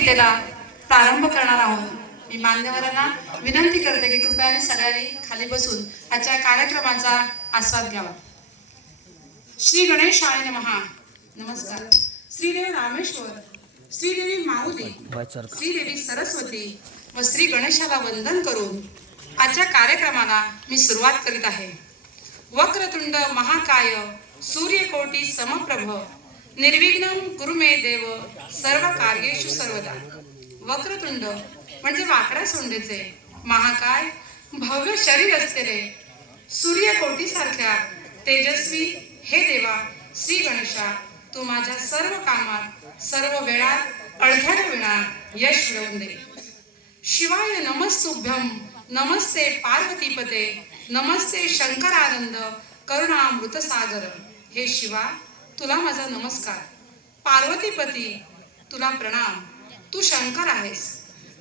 गीतेला प्रारंभ करणार आहोत. मी मान्यवरांना विनंती करते की कृपया सगळ्यांनी खाली बसून आजच्या कार्यक्रमाचा आस्वाद घ्यावा. श्री गणेशाय नमः. नमस्कार. श्रीदेव रामेश्वर, श्रीदेवी माऊली, श्रीदेवी सरस्वती व श्री गणेशाला वंदन करून आजच्या कार्यक्रमाला मी सुरुवात करीत आहे. वक्रतुंड महाकाय सूर्यकोटी समप्रभ निर्विघ्नं कुरु मे देव सर्व कार्येषु सर्वदा. वक्रतुंड म्हणजे वाकड्या सोंडेचे, महाकाय भव्य शरीर असलेले, सूर्यकोटी सारख्या तेजस्वी हे देवा श्री गणेशा, तू माझ्या सर्व कामात सर्व वेळात अडथळा यश मिळवून दे. शिवाय नमस्तुभ्यं, नमस्ते पार्वतीपते, नमस्ते शंकरानंद करुणामृत सागर. हे शिवा, तुला माझा नमस्कार. पार्वतीपती, तुला प्रणाम. तू शंकर आहेस,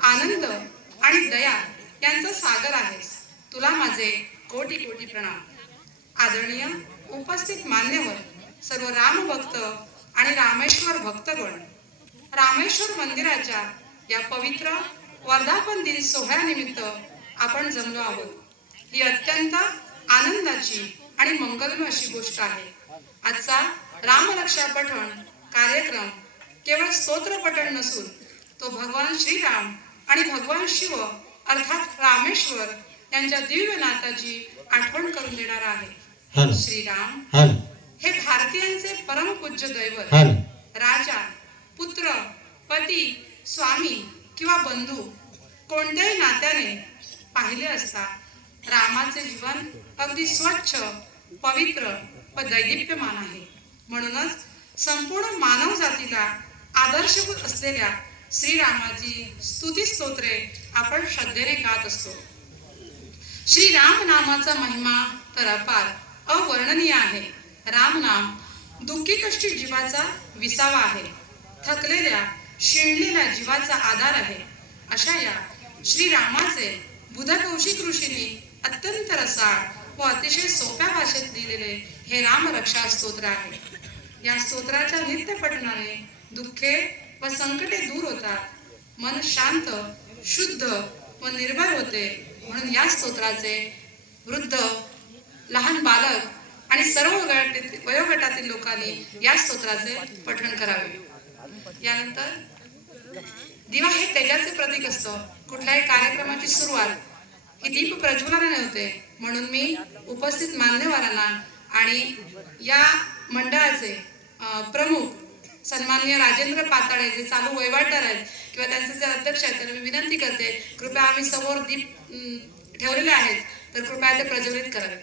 आनंद आणि दया यांचा सागर आहेस. तुला माझे कोटी कोटी प्रणाम. आदरणीय उपस्थित मान्यवर, सर्व राम भक्त आणि रामेश्वर भक्तगण, रामेश्वर मंदिराच्या या पवित्र वर्धापन दिन सोहळ्यानिमित्त आपण जमलो आहोत. ही अत्यंत आनंदाची आणि मंगलमय अशी गोष्ट आहे. आजचा रामरक्षा पठण कार्यक्रम केवळ स्तोत्र पठण नसून तो भगवान श्रीराम आणि भगवान शिव अर्थात रामेश्वर यांच्या दिव्य नाताची आठवण करून देणारा आहे. श्रीराम हे भारतीयांचे परमपूज्य दैवत, राजा, पुत्र, पती, स्वामी किंवा बंधू कोणत्याही नात्याने पाहिले असता रामाचे जीवन अगदी स्वच्छ, पवित्र व दैदिप्यमान आहे. म्हणूनच संपूर्ण मानव जातीला आदर्शभूत असलेल्या श्रीरामाची स्तुती स्तोत्रे आपण श्रद्धेने गात असतो. श्रीराम नामाचा महिमा तर अपार अवर्णनीय आहे. राम नाम दुःखी कष्टी जीवाचा विसावा आहे, थकलेल्या शिणलेल्या जीवाचा आधार आहे. अशा या श्रीरामाचे बुधकौशिक ऋषींनी अत्यंत रसाळ व अतिशय सोप्या भाषेत लिहिलेले हे रामरक्षा स्तोत्र आहे. या स्तोत्राच्या नित्य पठणाने दुःखे व संकटे दूर होतात, मन शांत, शुद्ध व निर्भय होते. म्हणून या स्तोत्राचे वृद्ध, लहान बालक आणि सर्व वयोगटातील लोकांनी या स्तोत्राचे पठण करावे. यानंतर दिवा हे तेजाचे प्रतीक असतं. कुठल्याही कार्यक्रमाची सुरुवात ही दीप प्रज्वलनाने होते. म्हणून मी उपस्थित मान्यवरांना आणि या मंडळाचे प्रमुख सन्माननीय राजेंद्र पाताळे जे चालू वहिवाटदार आहेत किंवा त्यांचे जे अध्यक्ष आहेत त्यांना मी विनंती करते, कृपया आम्ही समोर दीप ठेवलेले आहेत तर कृपया ते प्रज्वलित करावे.